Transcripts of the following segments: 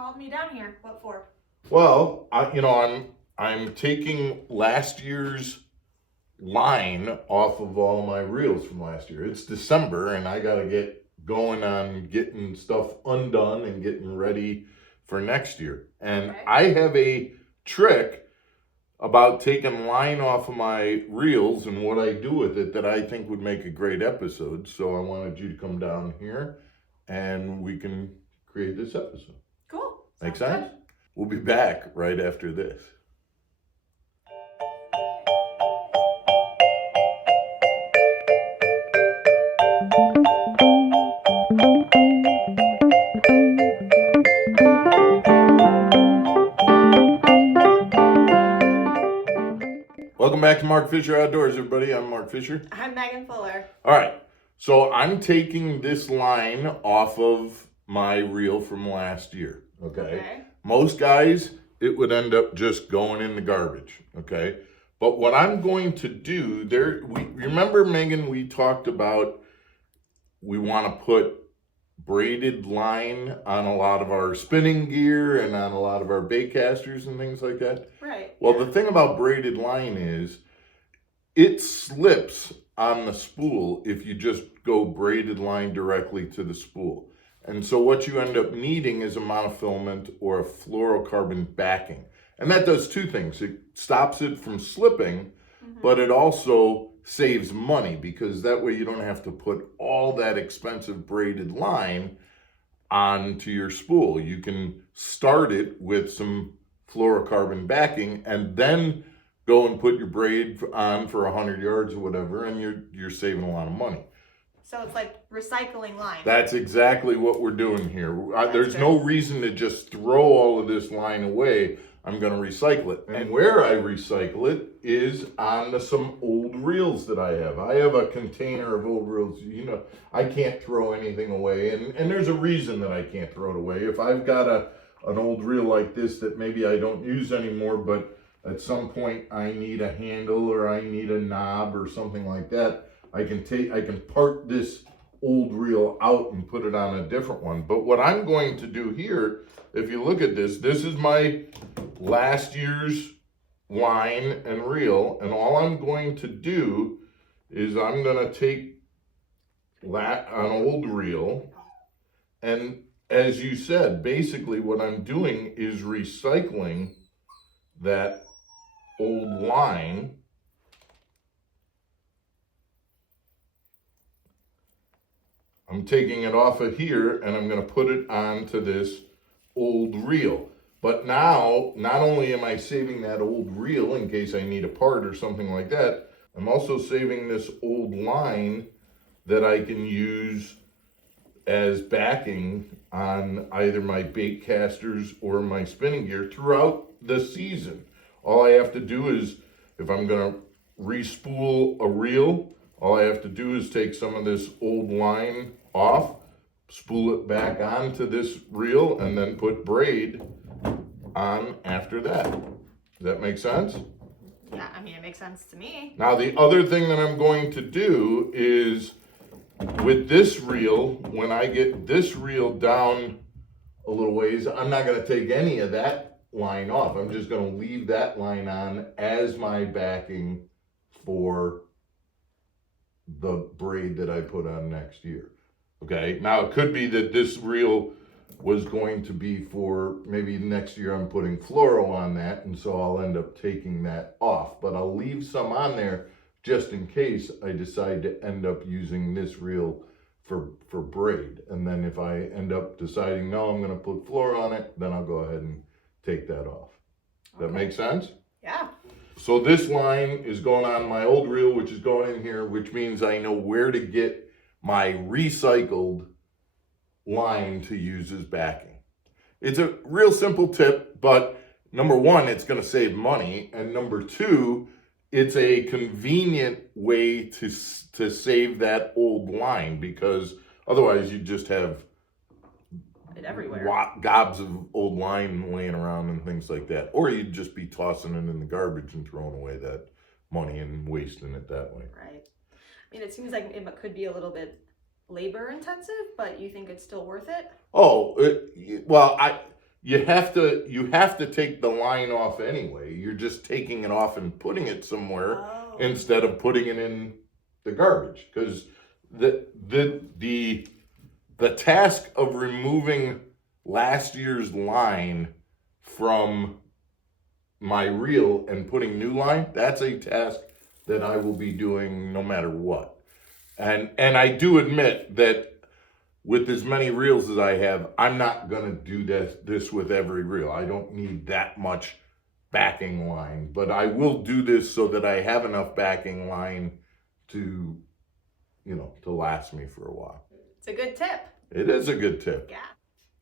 called me down here. What for? Well, I'm taking last year's line off of all my reels from last year. It's December and I got to get going on getting stuff undone and getting ready for next year. And Okay. I have a trick about taking line off of my reels and what I do with it that I think would make a great episode. So I wanted you to come down here and we can create this episode. Cool. Make Sounds sense? We'll be back right after this. Welcome back to Mark Fisher Outdoors, everybody. I'm Mark Fisher. I'm Megan Fuller. All right, so I'm taking this line off of my reel from last year, okay? Most guys, it would end up just going in the garbage, okay? But what I'm going to do, remember, Megan, we talked about we want to put braided line on a lot of our spinning gear and on a lot of our bait casters and things like that. Right. Well, the thing about braided line is it slips on the spool if you just go braided line directly to the spool. And so what you end up needing is a monofilament or a fluorocarbon backing. And that does two things. It stops it from slipping, but it also saves money because that way you don't have to put all that expensive braided line onto your spool. You can start it with some fluorocarbon backing and then go and put your braid on for 100 yards or whatever, and you're saving a lot of money. So it's like recycling line. That's exactly what we're doing here. There's no reason to just throw all of this line away. I'm going to recycle it. And where I recycle it is on some old reels that I have. I have a container of old reels. You know, I can't throw anything away. And there's a reason that I can't throw it away. If I've got an old reel like this that maybe I don't use anymore, but at some point I need a handle or I need a knob or something like that, I can part this old reel out and put it on a different one. But what I'm going to do here, if you look at this is my last year's line and reel, and all I'm going to do is I'm going to take an old reel, and as you said, basically what I'm doing is recycling that old line. I'm taking it off of here and I'm going to put it onto this old reel. But now, not only am I saving that old reel in case I need a part or something like that, I'm also saving this old line that I can use as backing on either my bait casters or my spinning gear throughout the season. All I have to do is, if I'm going to re-spool a reel, all I have to do is take some of this old line off, spool it back onto this reel, and then put braid on after that. Does that make sense? Yeah, I mean, it makes sense to me. Now, the other thing that I'm going to do is with this reel, when I get this reel down a little ways, I'm not going to take any of that line off. I'm just going to leave that line on as my backing for the braid that I put on next year. Okay, now it could be that this reel was going to be for maybe next year I'm putting fluoro on that, and so I'll end up taking that off, but I'll leave some on there just in case I decide to end up using this reel for braid. And then if I end up deciding, no, I'm going to put fluoro on it, then I'll go ahead and take that off. Does that make sense? Yeah. So this line is going on my old reel, which is going in here, which means I know where to get my recycled line to use as backing. It's a real simple tip, but number one, it's going to save money, and number two, it's a convenient way to save that old line, because otherwise you just have it everywhere. Gobs of old line laying around and things like that, or you'd just be tossing it in the garbage and throwing away that money and wasting it that way. Right. I mean, it seems like it could be a little bit labor intensive, but you think it's still worth it? Oh, well, you have to take the line off anyway. You're just taking it off and putting it somewhere Oh. instead of putting it in the garbage. Because the task of removing last year's line from my reel and putting new line, that's a task that I will be doing no matter what. And I do admit that with as many reels as I have, I'm not gonna do this with every reel. I don't need that much backing line, but I will do this so that I have enough backing line to, to last me for a while. It's a good tip. It is a good tip. Yeah.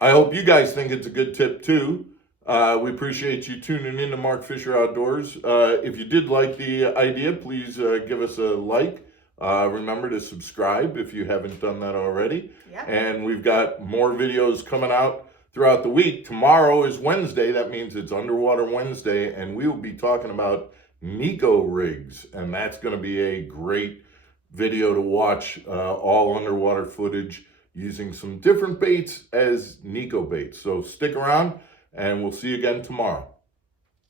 I hope you guys think it's a good tip too. We appreciate you tuning in to Mark Fisher Outdoors. If you did like the idea, please give us a like. Remember to subscribe if you haven't done that already. Yep. And we've got more videos coming out throughout the week. Tomorrow is Wednesday. That means it's Underwater Wednesday. And we will be talking about Nico rigs. And that's going to be a great video to watch. All underwater footage using some different baits as Nico baits. So stick around and we'll see you again tomorrow.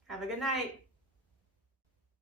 Have a good night.